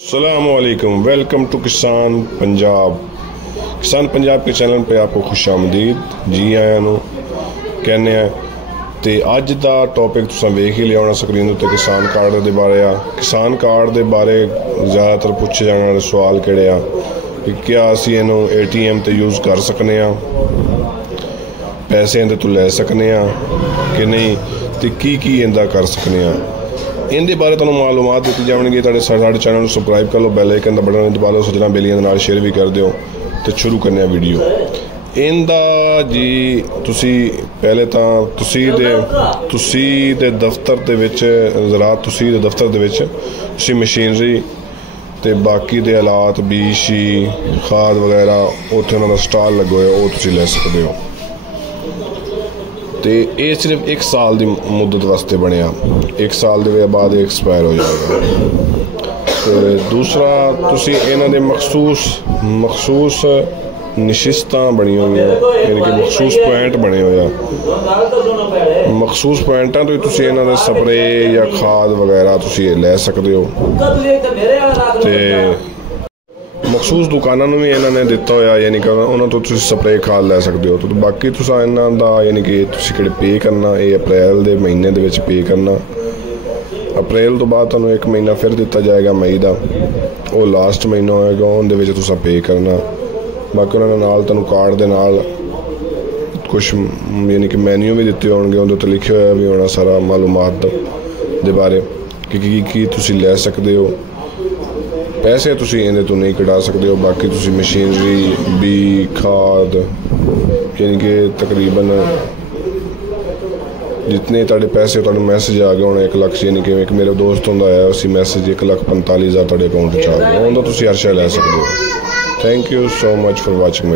अस्सलामुअलैकुम, welcome to किसान पंजाब के चैनल पे आपको खुश आमदीद जी आया कहने तो अज का टॉपिक तुसां वेख ही लिया होना स्क्रीन उत्ते किसान कार्ड के बारे किसान कार्ड के बारे ज़्यादातर पूछे जाने वाले सवाल किहड़े आ कि क्या असी इनू ATM ते यूज़ कर सकने आ, पैसे इहदे तो लै सकने आ कि नहीं, तो की इंदा कर सकने आ। इनके बारे तुहानू मालूमात दी जाएगी। साडे चैनल सबसक्राइब कर लो, बैल आइकन का बटन दबा लो, सजना बेलियां दे नाल शेयर भी कर दिओ। तो शुरू करने वीडियो इनका जी। तुसी पहले तो तुसी दे दफ्तर दे विच ज़राअत तुसी दे दफ्तर दे विच तुसी मशीनरी ते बाकी दे हालात बीशी खाद वगैरह उत्थे उन्हां दा स्टाल लगे होए वो तुसी लै सकदे हो। तो ये सिर्फ 1 साल की मुद्दत वास्ते बनया, 1 साल के बाद एक्सपायर हो जाएगा। तो दूसरा तुसी इन्हां दे मखसूस निशिस्तां बनी हुई यानी कि मखसूस पॉइंट बने हुए हैं। मखसूस पॉइंटां तो तुसी इन्हां दे स्प्रे या खाद वगैरह तुसी लै सकदे हो। ते मखसूस दुकानों भी इन्होंने दिता होया यानी कि उन्होंने तो तुसी स्प्रे खाद लै सकते हो। तो बाकी तुसा इन्हां दा यानी कि तुसी किहड़े पे करना, ये अप्रैल के महीने दे विच पे करना। अप्रैल तो बाद तुहानू 1 महीना फिर दिता जाएगा मई का, वो लास्ट महीना होएगा, उहदे विच तुसां पे करना। बाकी उन्होंने नाल तुहानू कार्ड दे नाल कुछ यानी कि मैन्यू भी दिते होणगे, उहदे उत्ते लिखे होया भी होना सारा मालूमात दे बारे कि तुसी लै सकदे हो। पैसे तुसी इहदे तो नहीं कटा सकते हो। बाकी तुसी मशीनरी बी खाद यानी कि तकरीबन जितने तुहाडे पैसे तुहानू मैसेज आ गए होने 1 लाख यानी कि एक मेरे दोस्त होंदा आया उसी मैसेज 1,45,000 तुहाडे अकाउंट च आ गया, उहदा तुसी हर शै लै सकदे हो। Thank you so much for watching.